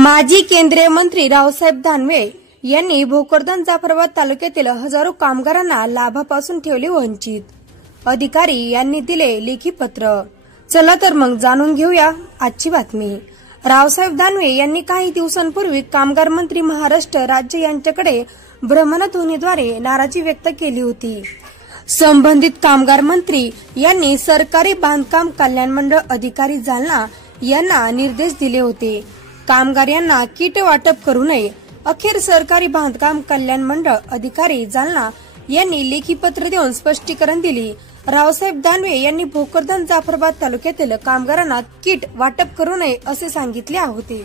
माजी केंद्रीय मंत्री रावसाहेब दानवे यांनी भोकरदन जाफराबाद तालुक्यातील हजारो कामगारांना लाभापासून ठेवले वंचित. अधिकारी यांनी दिले लेखी पत्र. चला तर मग जाणून घेऊया आजची बातमी. रावसाहेब दानवे यांनी काही दिवसांपूर्वी कामगार मंत्री महाराष्ट्र राज्य यांच्याकडे भ्रमणध्वनीद्वारे नाराजी व्यक्त केली होती. संबंधित कामगार मंत्री यांनी सरकारी बांधकाम कल्याण मंडळ अधिकारी जालना यांना निर्देश दिले होते. कामगार यांना किट वाटप करू नये. अखेर सरकारी बांधकाम कल्याण मंडळ अधिकारी जालना यांनी लेखी पत्र देऊन स्पष्टीकरण दिली. रावसाहेब दानवे यांनी भोकरदन जाफराबाद तालुक्यातील कामगारांना किट वाटप करू नये असे सांगितले होते.